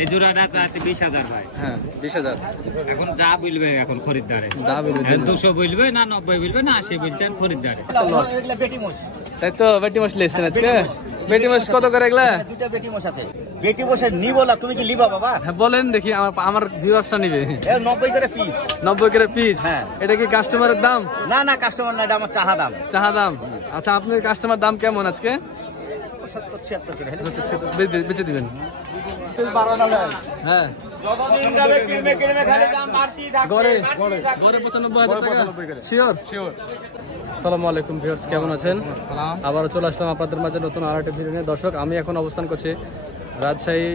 এই জোড়াটা চাচ্ছে 20,000 ভাই। হ্যাঁ 20,000। এখন যা বলবে এখন খরিদ্দারে, যা বলবে 200 বলবে না 90 বলবে না 80 বলছেন খরিদ্দারে। তাই তো বেটি মোষ লেছেন আজকে। বেটি মোষ কত করে এগুলা? দুটো বেটি মোষ আছে। বেটি মোষের নিব না, তুমি কি লিবা বাবা? হ্যাঁ বলেন দেখি, আমার ভিউয়ার্সটা নিবে। 90 করে পিস। 90 করে পিস। হ্যাঁ। এটা কি কাস্টমারের দাম? না না কাস্টমার না, এটা আমার চাহা দাম। চাহা দাম। আচ্ছা আপনার কাস্টমার দাম কেমন আজকে? 70-76 করে বেচে দিবেন। হ্যাঁ গড়ে 95,000 টাকা শিওর। আসসালামু আলাইকুম ভিউয়ার্স, কেমন আছেন? আবারও চলে আসলাম আপনাদের মাঝে নতুন আরেকটা ভিডিও নিয়ে। দর্শক আমি এখন অবস্থান করছি রাজশাহী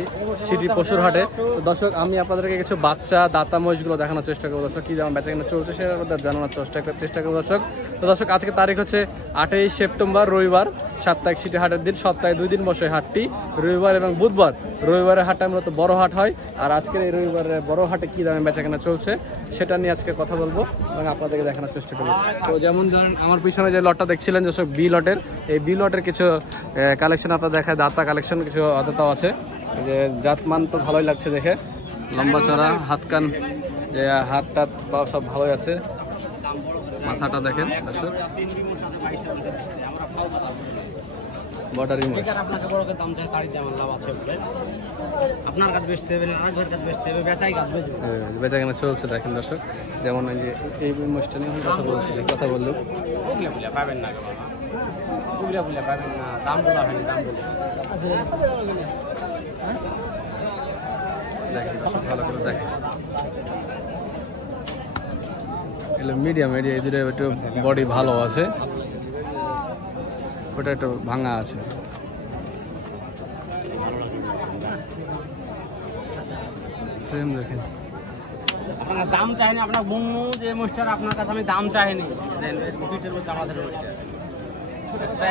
সিটি পশুর হাটে। তো দর্শক আমি আপনাদেরকে কিছু বাচ্চা দাতা মহিষগুলো দেখানোর চেষ্টা করবো। দর্শক কি যেমন বেচা কেনা চলছে সেটা জানানোর চেষ্টা করবো দর্শক। তো দর্শক আজকে তারিখ হচ্ছে 8ই সেপ্টেম্বর রবিবার, সাপ্তাহিক সিটি হাটের দিন। সপ্তাহে 2 দিন বসে হাটটি, রবিবার এবং বুধবার। রবিবারের হাটটা মূলত বড় হাট হয়, আর আজকের এই রবিবারের বড় হাটে কি দামে বেচা কেনা চলছে সেটা নিয়ে আজকে কথা বলবো এবং আপনাদেরকে দেখানোর চেষ্টা করবো। তো যেমন ধরেন আমার পিছনে যে লটটা দেখছিলেন দর্শক, বি লটের, এই বি লটের কিছু কালেকশন আপনার দেখায়, দাতা কালেকশন কিছু অতটাও আছে। যে জাতমান তো ভালোই লাগছে দেখে, লম্বা চড়া হাত কান, যে হাত টাত পা সব ভালোই আছে। মাথাটা দেখেন দর্শক, বর্ডারি মাছ। আপনাকে বড় করে দাম চাই, তারই দাম লাভ আছে বলে আপনার কাছে বেচতে হবে না আরেকবার কাছে বেচতে হবে, বেচাই কাজ বেচবে। বেচা কেনা চলছে দেখেন দর্শক। যেমন এই যে এই মাছটা নিয়ে আমি কথা বলছি, কথা বললো বুঝলে পাবেন না বাবা, বুঝলে পাবেন না, দাম বলা হয়নি, দাম বলে দেখেন দর্শক, ভালো করে দেখেন। এগুলো মিডিয়াম এরিয়া, এই দুটো একটু বডি ভালো আছে, ওটা একটু ভাঙা আছে। ফ্রেম দেখেন, আপনার দাম চাইনি, আপনার বন্ধু যে মোস্টার আপনার কাছে আমি দাম চাইনি, পিঠের মধ্যে আমাদের মোস্টার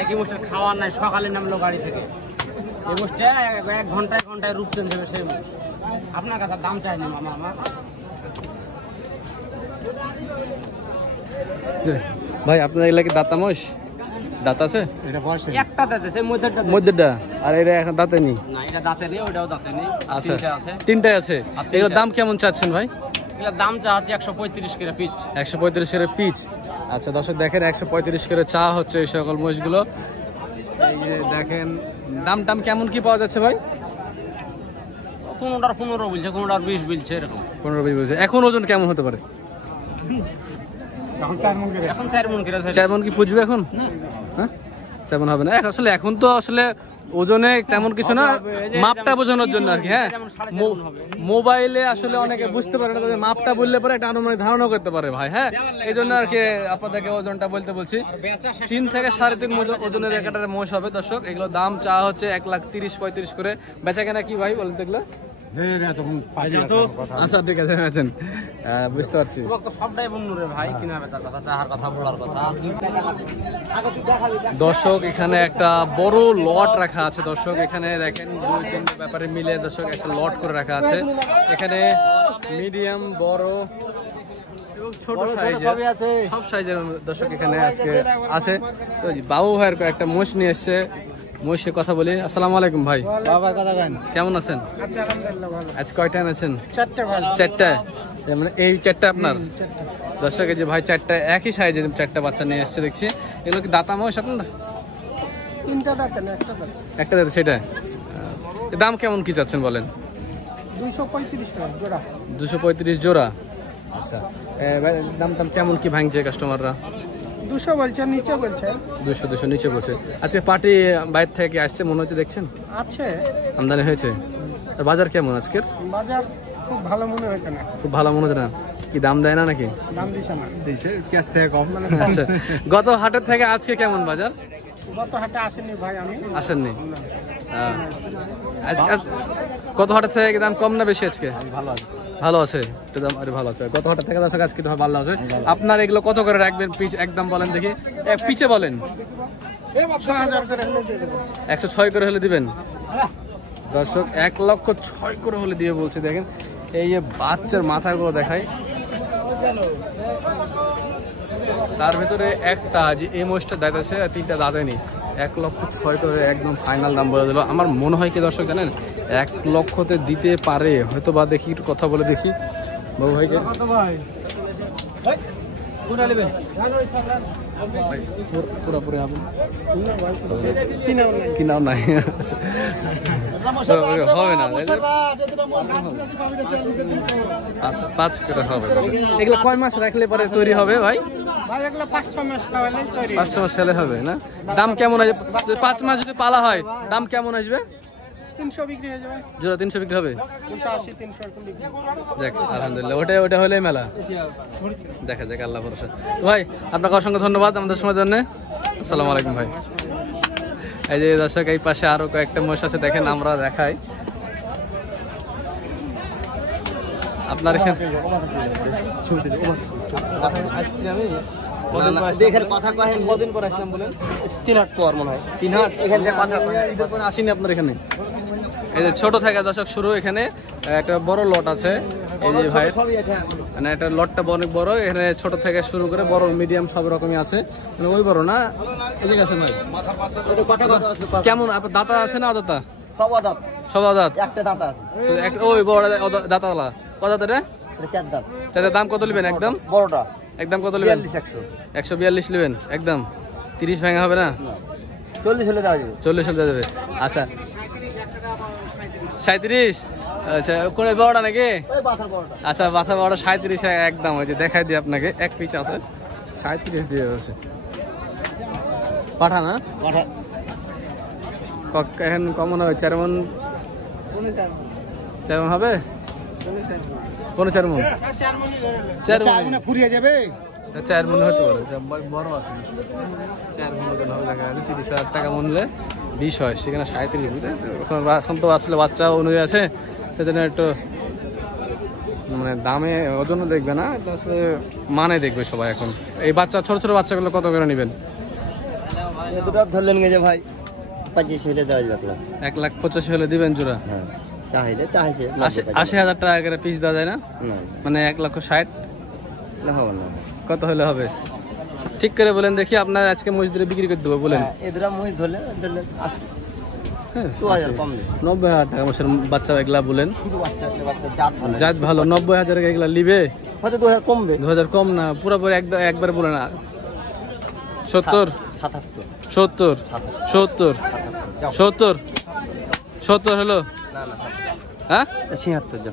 একই মোস্টার খাওয়ার নাই, সকালে নামলো গাড়ি থেকে, এই মোস্টার 1 ঘন্টায় ঘন্টায় রূপ চেঞ্জ হবে সেই মোষ। আপনার কাছে দাম চাইনি মামা আমার। ভাই আপনার এগুলা কি দাঁতা মোষ? দাঁত আছে? একটা দাঁত আছে, মধ্যেটা, আর এটা এখন দাঁতে নেই? না এটা দাঁতে নেই, ওটাও দাঁতে নেই। আচ্ছা, 3টাই আছে। এগুলোর দাম কেমন চাচ্ছেন ভাই? এগুলোর দাম চা হচ্ছে 135 করে পিচ। 135 করে পিচ। আচ্ছা দর্শক দেখেন, 135 করে চা হচ্ছে এই সকল মহিষগুলো। এই যে দেখেন দাম কেমন কি পাওয়া যাচ্ছে ভাই? কোনোটার 15 বলছে, কোনোটার 20 বলছে, এরকম 15-20 বলছে। এখন ওজন কেমন হতে পারে? এখন 4 মণ করে। 4 মণ কি পুজবে এখন? হ্যাঁ 4 মণ হবে না আসলে, এখন তো আসলে ওজনে তেমন কিছু না, মাপটা বোঝানোর জন্য আর কি। হ্যাঁ মোবাইলে আসলে অনেকে বুঝতে পারে না, মাপটা বললে পরে একটা আনুমানিক ধারণা করতে পারে ভাই। হ্যাঁ এই জন্য আর কি আপনাদেরকে ওজনটা বলতে বলছি। 3 থেকে 3.5 ওজনের একটা মোষ হবে দর্শক। এগুলো দাম চা হচ্ছে 1,30-35 করে। বেচা কেনা কি ভাই বলেন দেখলো? আচ্ছা ঠিক আছে, আছেন বুঝতে পারছি। দর্শক এখানে একটা বড় লট রাখা আছে দর্শক। এখানে দেখেন 2-3 ব্যাপারে মিলে দর্শক একটা লট করে রাখা আছে। এখানে মিডিয়াম, বড় এবং ছোট সাইজের, সব সাইজের দর্শক এখানে আজকে আছে। বাবু ভাইয়ের একটা মোষ নিয়ে এসছে, মহিষের কথা বলি। আসসালামু আলাইকুম ভাই, কেমন আছেন? আজ কয়টা আছেন? 4টা। মানে এই 4টা আপনার? দর্শক এই যে ভাই 4টা একই সাইজের 4টা বাচ্চা নিয়ে এসছে দেখছি। এগুলো কি দাতা মহিষ আপনার? 3টা দাঁত না, একটা দাঁত। সেটা দাম কেমন কি চাচ্ছেন বলেন? 235 টাকা জোড়া। 235 জোড়া। আচ্ছা দাম কেমন কি ভাঙছে কাস্টমাররা? 200 বলছে, নিচে বলছে 200 নিচে বলছে। আচ্ছা পার্টি বাইরে থেকে আসছে মনে হচ্ছে, দেখছেন আছে আমদানি হয়েছে। বাজার কেমন আজকের? বাজার খুব ভালো মনে হচ্ছে না। খুব ভালো মনে হচ্ছে না? কি দাম দেয় না নাকি? দাম দিছে না, দিছে ক্যাশ থেকে কম। আচ্ছা গত হাটের থেকে আজকে কেমন বাজার? গত হাটে আসেনি ভাই, আমি আসেননি। গত হাটের থেকে দাম কম না বেশি আজকে? ভালো আছে, একটু দাম আরে ভালো আছে। গত হাটের থেকে আজকে ভালো আছে। আপনার এগুলো কত করে রাখবেন পিচ? একদম বলেন দেখি, পিচে বলেন। 6000 করে হলে দিয়ে দেব। 106 করে হলে দিবেন দর্শক? 1,06,000 করে হলে দিয়ে বলছে। দেখেন এই যে বাচ্চার মাথাগুলো দেখাই, তার ভিতরে একটা যে এই মোষটা দাঁত আছে, 3টা দাঁতে নেই। 1,06,000 করে একদম ফাইনাল দাম বলে দিল। আমার মনে হয় কি দর্শক জানেন, 1 লক্ষতে দিতে পারে হয়তো বা, দেখি একটু কথা বলে দেখি বাবু ভাইকে। পুরোপুরি হবে কিনাও নাই, হবে না 5 করে হবে। এগুলো কয় মাস রাখলে পরে তৈরি হবে ভাই? 5-6 মাস খাওয়ালেই তৈরি। 5-6 মাস খেলে হবে না? দাম কেমন আসবে 5 মাস যদি পালা হয়? দাম কেমন আসবে? 300 বিক্রি হয়ে যাবে। জোড়া 300 বিক্রি হবে? 280-300 এরকম বিক্রি। যাক আলহামদুলিল্লাহ, ওটা হলে মেলা দেখা যাক, আল্লাহ ভরসা। তো ভাই আপনাকে অসংখ্য ধন্যবাদ আমাদের সময়ের জন্য। আসসালামু আলাইকুম ভাই। এই যে দর্শক, এই পাশে আরো কয়েকটা মহিষ আছে, দেখেন আমরা দেখাই আপনার এখানে। আসছি আমি কদিন পর আসলাম বলেন? 3 হাট পর মনে হয়। 3 হাট এখান থেকে কথা ঈদের পরে আসিনি আপনার এখানে। এই যে ছোট থেকে দর্শক শুরু, এখানে একটা বড় লট আছে এই যে ভাই, মানে একটা লটটা অনেক বড়, এখানে ছোট থেকে শুরু করে বড় মিডিয়াম সব রকমই আছে, মানে ওই বড় না এদিকে আছে ভাই। কেমন আপনার দাতা আছে না অদাতা? সব আদাত, একটা দাঁত আছে, ওই বড় দাতাওয়ালা কত দাঁত রে? 4 দাঁত। চার দাম কত নেবেন একদম? বড়টা একদম কত নেবেন? 142 নেবেন একদম? 30 ভাঙা হবে না? 40 হলে দেওয়া যাবে। 40 হলে দেওয়া যাবে। আচ্ছা 37, আচ্ছা কোন বড়টা নাকি? আচ্ছা বাথা বড় 37 একদম। ওই যে দেখাই দিই আপনাকে, এক পিস আছে 37 দিয়ে বলছে। পাঠা না? এখন কমন হবে 4 মণ? 4 মণ হবে? কোন 4 মণ? 4 মণ ফুরিয়ে যাবে। 4 মণ হতে পারে, বড় আছে 4 মণ হবে। দেখা যাবে 30,000 টাকা মণ হলে 20 হয়, সেখানে 37 বুঝে। এখন তো আসলে বাচ্চা অনুযায়ী আছে, সেজন্য একটু মানে দামে ওজনও দেখবে না, মানে দেখবে সবাই। এখন এই বাচ্চা ছোট ছোট বাচ্চাগুলো কত করে নেবেন? দুটো ধরলেন গেছে ভাই 25 হলে দেওয়া যাবে। 1,85,000 হলে দিবেন জোড়া? হ্যাঁ চাইলে 80,000 টাকা করে পিস দেওয়া যায় না? মানে 1,60,000 না হবে না। কত হলে হবে ঠিক করে বলেন দেখি, আপনার আজকে মজদুরে বিক্রি করে দেবো বলেন। এদরা মহিষ ধরলে 2000 কম নেই। 90,000 টাকা মাসের বাচ্চা এগুলা বলেন, শুধু বাচ্চা আছে, বাচ্চা জাত জাত ভালো। ভালো। 90,000 এগুলা নিবে? হয়তো 2000 কমবে। 2000 কম না, পুরোপুরি একবার বলে না। 70 70 70 70 70 হলো? হ্যাঁ 76।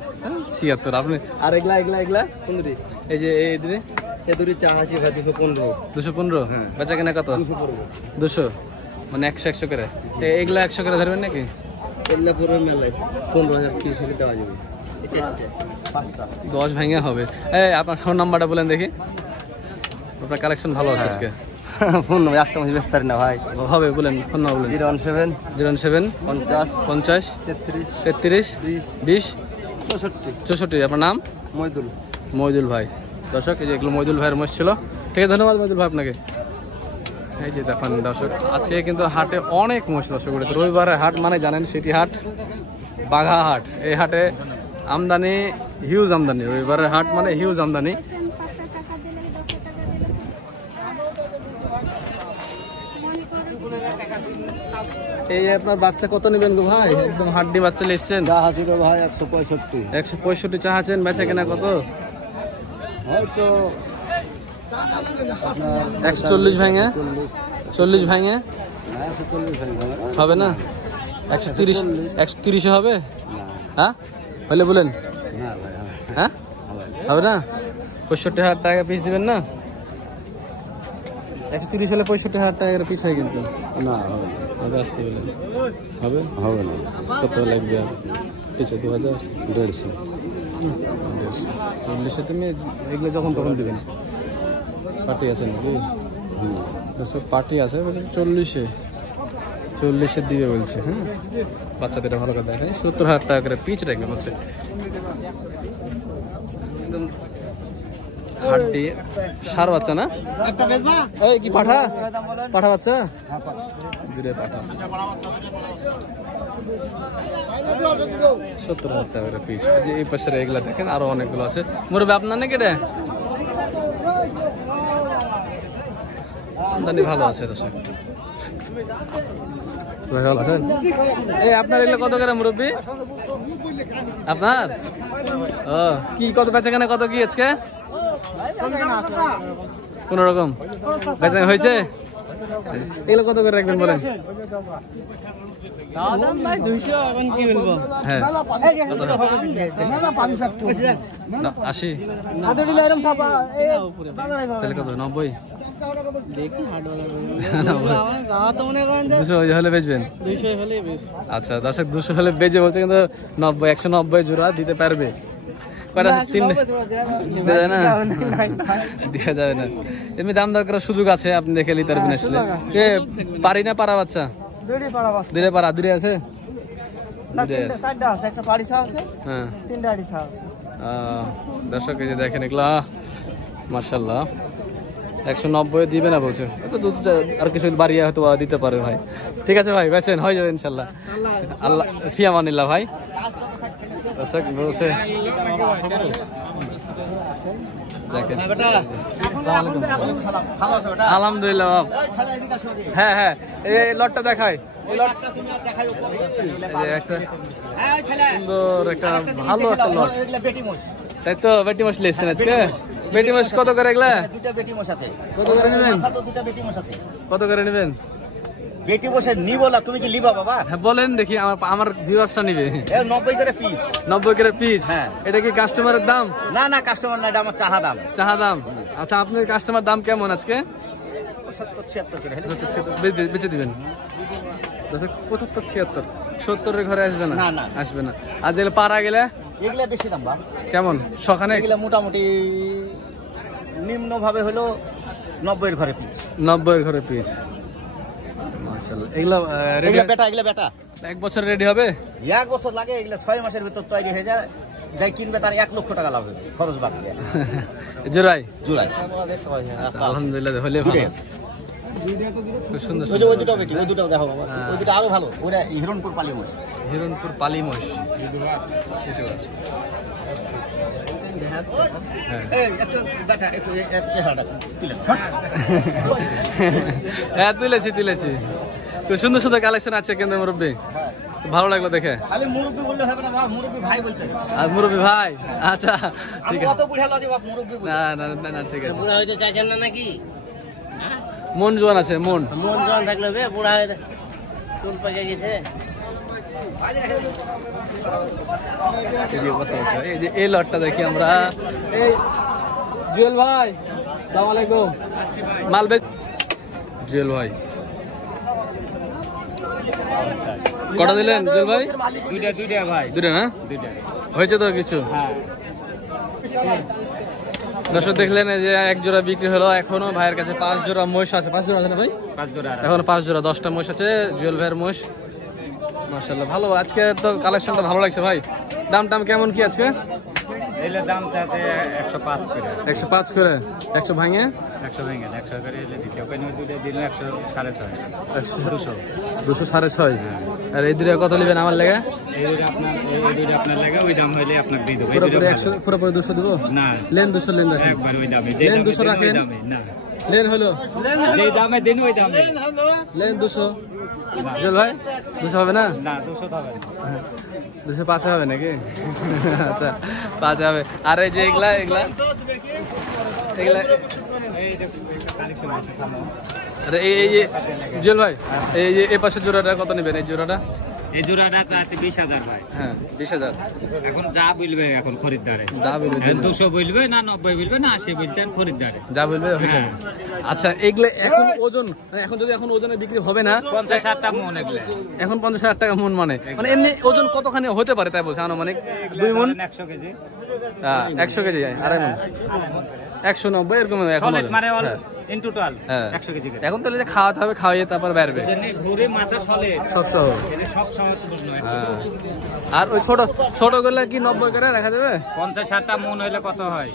আপনি আর এগুলা এগুলা এগুলা এই যে এদুরি চা আছে ভাই 215। 215 বেচা কেনা কত? 200 মানে 100 করে। এগুলা 100 করে ধরবেন নাকি? এগুলা পুরো মেলায় 15,000 পিস হলে দেওয়া যাবে। 10 ভাঙা হবে। এই আপনার ফোন নাম্বারটা বলেন দেখি, আপনার কালেকশন ভালো আছে আজকে। ফোন নাম্বার একটা মাস ব্যস্ত না ভাই, হবে বলেন, ফোন নাম্বার বলেন। 017 50 33 20 64। আপনার নাম? মইদুল ভাই। দর্শক এই যে এগুলো মইদুল ভাইয়ের মহিষ ছিল। ঠিক আছে, ধন্যবাদ মইদুল ভাই আপনাকে। এই যে দেখেন দর্শক, আজকে কিন্তু হাটে অনেক মহিষ দর্শক। রবিবারে হাট মানে জানেন সিটি হাট, বাঘা হাট। এই হাটে আমদানি হিউজ আমদানি, রবিবারের হাট মানে হিউজ আমদানি। এই আপনার বাচ্চা কত নেবেন গো ভাই? একদম হাড্ডি বাচ্চা এসছেন ভাই 165। 165 চাহাছেন, বেচা কেনা কত? হয়তো 140 ভাঙে, 40 ভাঙে হবে না? 130 হবে? হ্যাঁ বলে বলেন। হ্যাঁ হবে না? 65,000 টাকা পিস দিবেন না? 130 হলে 65,000 টাকার পিস হয় কিন্তু না হবে। আসতে বলেন হবে? হবে না। কত লাগবে আর পিছু? 2,000 150 40-এ তুমি এগুলো যখন তখন দিবেন। পার্টি আছে নাকি? দর্শক পার্টি আছে বলছে 40-এ দিবে বলছে। হ্যাঁ বাচ্চাদের ভালো কথা দেখায়। 70,000 টাকা করে পিচ রাখবে বলছে। একদম হাড্ডি সার বাচ্চা না? ওই কি পাঠা বাচ্চা? দূরে পাঠা। 70,000 টাকা করে পিস। এই পাশে এগুলা দেখেন, আরো অনেকগুলো আছে। মুরব্বি আপনার নাকি এটা? আমদানি ভালো আছে দর্শক, ভালো আছেন? এই আপনার এগুলো কত করে মুরব্বি? আপনার? ও কি কত বেচাকেনা কত কি আজকে? কোন রকম বেচাকেনা হয়েছে? এগুলো কত করে রাখবেন বলেন? হ্যাঁ 80 তাহলে কত 90 200 হলে বেচবেন? আচ্ছা দর্শক 200 হলে বেচে বলছে, কিন্তু 90 190 জোড়া দিতে পারবে। দেওয়া যাবে না, এমনি দাম দর করার সুযোগ আছে, আপনি দেখে নিতে পারবেন। আসলে পারি না পারা বাচ্চা দিলে পারা দূরে আছে, দর্শক এই যে দেখেন এগুলা মাশাআল্লাহ 190 দিবে না বলছে, আর কিছু বাড়িয়ে হয়তো দিতে পারে ভাই। ঠিক আছে ভাই, বেচেন হয়ে যাবে ইনশাল্লাহ। আল্লাহ ফিয়ামানিল্লাহ ভাই। দর্শক বলছে দেখেন আলহামদুলিল্লাহ। হ্যাঁ হ্যাঁ এই লটটা দেখায়, একটা সুন্দর একটা ভালো একটা লট, তাই তো? বেটি মোষ লেসছেন আজকে? বেটি মোষ কত করে এগুলা? কত করে নেবেন? কত করে নেবেন? বেটি বসে নিবো না, তুমি কি লিবা বাবা? হ্যাঁ বলেন দেখি, আমার ভিউয়ার্সটা নিবে। 90 করে পিস। 90 করে পিস? হ্যাঁ। এটা কি কাস্টমারের দাম? না না কাস্টমার না, এটা আমার চাহা দাম। চাহা দাম? আচ্ছা আপনার কাস্টমার দাম কেমন আজকে? 75-76 করে বেচে দিবেন। 75-76 70-এর ঘরে আসবে না? না না আসবে না। আর যেগুলো পাড়া গেলে এগুলা বেশি দাম বা কেমন? সখানে এগুলা মোটামুটি নিম্ন ভাবে হলো 90-এর ঘরে পিস। 90-এর ঘরে পিস মাশাআল্লাহ। এগুলা বেটা 1 বছর রেডি হবে? 1 বছর লাগে, এগুলা 6 মাসের ভিতর তৈরি হয়ে যায়। যাই কিনবে তার 1 লক্ষ টাকা লাভ হবে, খরচ বাদ দিয়ে। জোড়াই? আচ্ছা, আলহামদুলিল্লাহ হলে ভালো। খুব সুন্দর ওই দুটো বেটি, ওই দুটো দেখো বাবা, ওই দুটো আরো ভালো। ওরা হিরণপুর পালি মোষ। হিরণপুর পালি মোষ। হ্যাঁ তুলেছি খুব সুন্দর সুন্দর কালেকশন আছে কিন্তু মুরব্বী, ভালো লাগলো দেখে। খালি মুরব্বি বললে হবে না বাবা, মুরব্বি ভাই বলতে। আর মুরব্বি ভাই? আচ্ছা ঠিক আছে। কত বুড়া লাগে বাবা মুরব্বি বলতে। না ঠিক আছে। বুড়া হইতে চাইছেন না নাকি? মন জোয়ান আছে, মন জোয়ান থাকলে বুড়া হয়ে চুল পাকে গেছে। এই লটটা দেখি আমরা। এই জুয়েল ভাই আসসালামু আলাইকুম, মালবেজ জুয়েল ভাই কটা দিলেন জুয়েল ভাই? দুইটা ভাই, দুইটা না? হয়েছে তো কিছু? দর্শক দেখলেন যে 1 জোড়া বিক্রি হলো। এখনো ভাইয়ের কাছে 5 জোড়া মোষ আছে। 5 জোড়া আছে না ভাই? 5 জোড়া এখনো 5 জোড়া 10টা মোষ আছে জুয়েল ভাইয়ের মোষ। মাশাআল্লাহ ভালো, আজকে তো কালেকশনটা ভালো লাগছে ভাই। দাম কেমন কি আজকে? এলে দাম চাচ্ছে 105 করে। 105 করে? 100 ভাঙে? 100 ভেঙে 100 করে এলে দিছি। ওখানে দুইটা দিল 106.5। 200 6.5। আর এই দুইটা কত নেবেন আমার লাগে? এই দুইটা আপনার লাগে, ওই দাম হইলে আপনাকে দিয়ে দেব। পুরোপুরি 200 দেব না? লেন 200 লেন রাখেন একবার ওই দামে। লেন 200 রাখেন না? লেন হলো যেই দামে দিন ওই দামে লেন 200। জল ভাই 200 হবে না? না 200 হবে না। 205 হবে নাকি? আচ্ছা 5 হবে। আর এই যে এগুলা আরে এই যে জল ভাই এই যে এই পাশে জোড়াটা কত নেবেন? এই জোড়াটা চাচ্ছে 20,000 ভাই। হ্যাঁ 20,000। এখন যা বলবে এখন খরিদ্দারে, যা বলবে 200 বলবে না 90 বলবে না 80 বলছেন খরিদ্দারে, যা বলবে হয়ে যাবে। আচ্ছা এগুলো এখন ওজন, এখন যদি ওজনে বিক্রি হবে না 50,000 টাকা মন। এগুলো এখন 50,000 টাকা মন, মানে এমনি ওজন কতখানি হতে পারে তাই বলছে আনুমানিক? 2 মন? 100 কেজি। 100 কেজি, আড়াই মন, 190 এরকম এখন মানে ইন টোটাল 100 কেজি। এখন তো খাওয়াতে হবে, খাওয়াইয়ে তারপর বেরবে। ঘুরে মাথা চলে সব সব সহজ। আর ওই ছোট গুলা কি 90 করে রাখা যাবে? 50,000 টাকা মন হইলে কত হয়?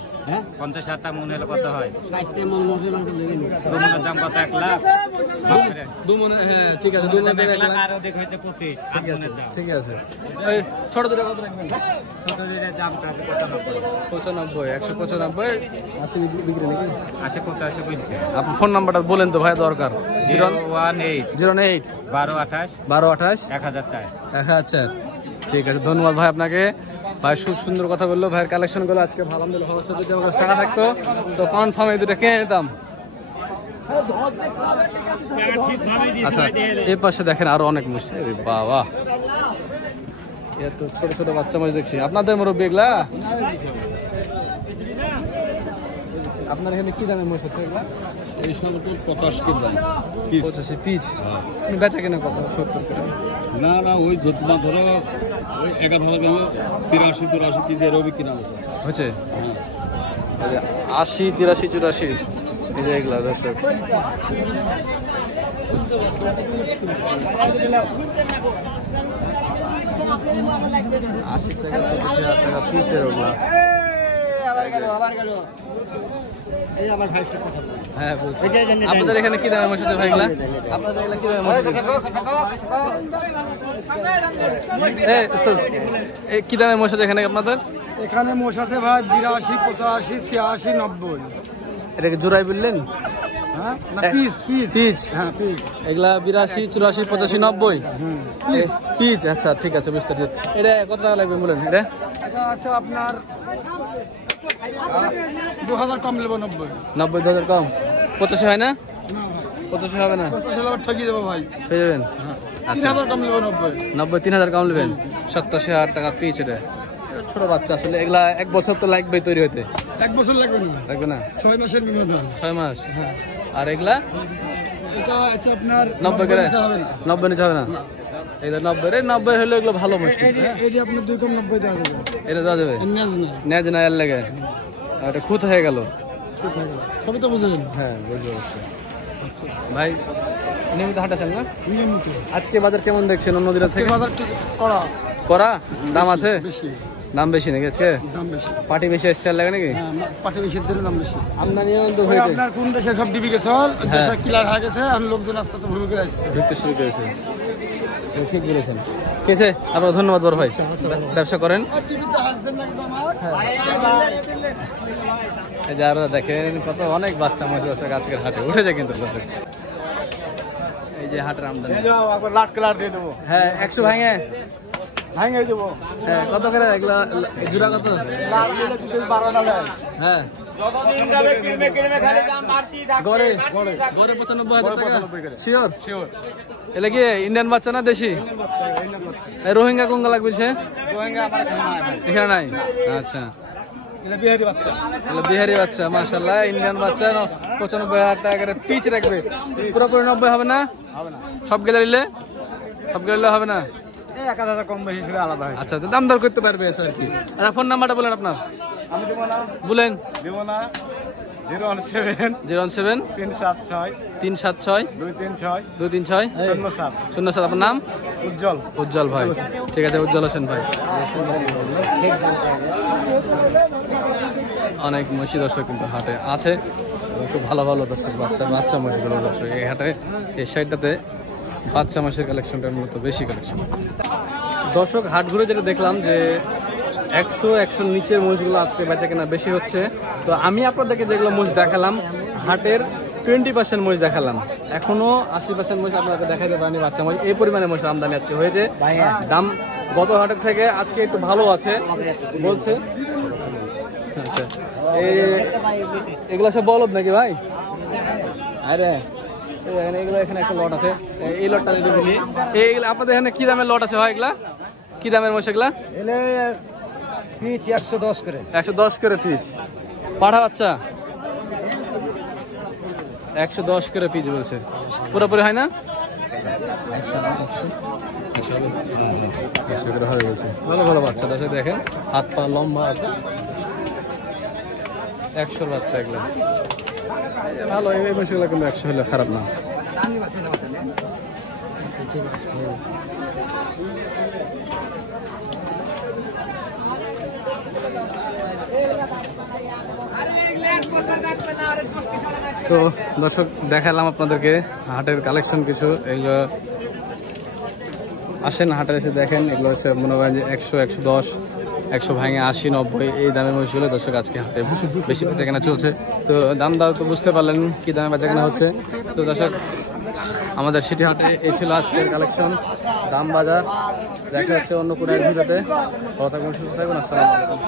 50,000 টাকা মন হইলে কত হয়? 2 মনের দাম কত? 1 লাখ। 2 মনে? হ্যাঁ ঠিক আছে, 2 মনে 1 লাখ। আর ওদিক হচ্ছে 25। ঠিক আছে। এই ছোট দুটো কত রাখবেন? ছোট দুটোর দাম আছে 95। 195 80 বিক্রি নাকি? 80 85 বলছে। আপনার ফোন নাম্বারটা বলেন তো ভাই, দরকার। 018 08 12 28 12 28 1004। 1004। ঠিক আছে, ধন্যবাদ ভাই আপনাকে। ভাই খুব সুন্দর কথা বললো। ভাইয়ের কালেকশন গুলো আজকে ভালো, ভালো হচ্ছে। যদি আমার কাছে টাকা থাকতো তো কনফার্ম এই দুটো কিনে নিতাম। আচ্ছা, এই পাশে দেখেন আরো অনেক মুশকিল। বাবা, এত ছোট ছোট বাচ্চা মাছ দেখছি। আপনাদের মুরব্বী এগুলা? আপনার এখানে কি দামে মোষ আছে এগুলা? এই সময় 85 দাম 85 পিস। বেচা কেনা কত? 70 টাকা? না না, ওই ধরো ওই 1000 গ্রামে 83 পিস এর বিক্রি না হচ্ছে। 80 83 84 এই যে এগুলা দর্শক। হ্যাঁ বলছি, আপনাদের এখানে কি দামে মোষ আছে ভাই এগুলা? আপনাদের এগুলা কি দামে মোষ আছে? কি দামে মোষ আছে এখানে আপনাদের? এখানে মোষ আছে ভাই 82 85 86 90। এটাকে জোড়াই বললেন? হ্যাঁ, না পিস পিস পিস। হ্যাঁ পিস। এগুলা 82 84 85 90 পিস। আচ্ছা ঠিক আছে, বুঝতে পারছি। এটা কত টাকা লাগবে বলেন? এটা আছে আপনার 2000 কম নেব। 90 2000 কম? 85 হয় না? 85 হবে না? 85 ঠকিয়ে দেবো ভাই। পেয়ে যাবেন। আচ্ছা 3000 কম নেব। 90 3000 কম নেবেন। 87,000 টাকা পিস। এটা ছোট বাচ্চা আসলে এগুলা 1 বছর তো লাগবে তৈরি হতে। 1 বছর লাগবে না, লাগবে না? 6 মাসের নিবেদন। 6 মাস। আর এগুলা এটা আছে আপনার 90 করে? হবে না। 90 নিচে হবে না? এটা 90 হলে এগুলো ভালো মুশকিল। এটি আপনার 2 কম 90 দেওয়া যাবে। এটা দেওয়া যাবে? নেজ না, নেজ না এর লাগে। আর এটা খুঁত হয়ে গেল। সবই তো বুঝলেন। হ্যাঁ বুঝবো অবশ্যই। ভাই নিয়মিত হাঁটাছেন না? নিয়মিত। আজকে বাজার কেমন দেখছেন অন্য দিনের থেকে? বাজার করা করা দাম আছে? বেশি। দাম বেশি নাকি আজকে? দাম বেশি। পাটি বেশি এসছে লাগে নাকি? হ্যাঁ, পাটি বেশির জন্য দাম বেশি। আমদানিও তো হয়েছে। আপনার কোন দেশে সব ডিবি গেছে, দেশে ক্লিয়ার হয়ে গেছে, আর লোকজন আস্তে আস্তে ভুল করে আসছে। ঢুকতে শুরু করেছে। ঠিক বলেছেন। ঠিক আছে, আপনার ধন্যবাদ বড় ভাই। ব্যবসা করেন। এই যে আরো দেখেন কত অনেক বাচ্চা মাছ আছে আজকের হাটে উঠে যায় কিন্তু। এই যে হাটের আমদানি। লাট কালার দিয়ে দেবো। হ্যাঁ 100 ভাঙে ভাঙে দেবো। হ্যাঁ কত করে এগুলা জোড়া কত? হ্যাঁ গড়ে 95,000 টাকা শিওর? এলে কি ইন্ডিয়ান বাচ্চা না দেশি? রোহিঙ্গা কোনগা লাগবে? এখানে নাই? আচ্ছা বিহারি বাচ্চা মাশাআল্লাহ। ইন্ডিয়ান বাচ্চা 95,000 টাকা করে পিচ রাখবে। পুরোপুরি 90 হবে না? সব গেলে নিলে? সব গেলে হবে না? 1000 কম বেশি আলাদা হয়। আচ্ছা দাম দর করতে পারবে আর কি। আচ্ছা ফোন নাম্বারটা বলেন আপনার। আমি দেবো না, বলেন। দেবো না। 017 017 376 376 236 236 07। আপনার নাম? উজ্জ্বল। উজ্জ্বল ভাই। ঠিক আছে, উজ্জ্বল হোসেন ভাই। অনেক মহিষী দর্শক কিন্তু হাটে আছে, খুব ভালো ভালো দর্শক বাচ্চা মহিষগুলো দর্শক এই হাটে। এই সাইডটাতে বাচ্চা মহিষের কালেকশনটার মতো বেশি কালেকশন। দর্শক হাট ঘুরে যেটা দেখলাম যে 100 নিচের মহিষগুলো আজকে বেচা কেনা বেশি হচ্ছে। তো আমি আপনাদেরকে যেগুলো মহিষ দেখালাম হাটের 20% মহিষ দেখালাম, এখনো 80% মহিষ আপনাকে দেখাতে পারেনি বাচ্চা মহিষ। এই পরিমাণে মহিষের আমদানি আজকে হয়েছে। দাম গত হাটের থেকে আজকে একটু ভালো আছে বলছে। আচ্ছা এগুলো সব বলদ নাকি ভাই? আরে এগুলো এখানে একটা লট আছে, এই লটটা যদি বলি এইগুলো আপনাদের এখানে কি দামের লট আছে ভাই? এগুলা কি দামের মহিষ? এগুলা পিচ 110 করে। 110 করে পিচ। পাঠা বাচ্চা 110 করে পিচ বলছে। পুরোপুরি হয় না? ভালো ভালো বাচ্চা আছে দেখেন, হাত পা লম্বা আছে। 100 বাচ্চা এগুলো ভালো। এই বয়সগুলো কিন্তু 100 হলে খারাপ না। তো দর্শক দেখালাম আপনাদেরকে হাটের কালেকশন কিছু। এগুলো আসেন হাটে এসে দেখেন। এগুলো হচ্ছে মনে করেন যে 100 110 100 ভাঙে 80 90 এই দামের মহিষগুলো দর্শক আজকে হাটে বেশি বেচা কেনা চলছে। তো দাম দর তো বুঝতে পারলেন কি দামে বেচা কেনা হচ্ছে। তো দর্শক আমাদের সিটি হাটে এই ছিল আজকের কালেকশন। দাম বাজার দেখা যাচ্ছে অন্য কোনো এক ভিডিওতে। ভালো থাকবেন, সুস্থ থাকবেন। আসসালামু আলাইকুম।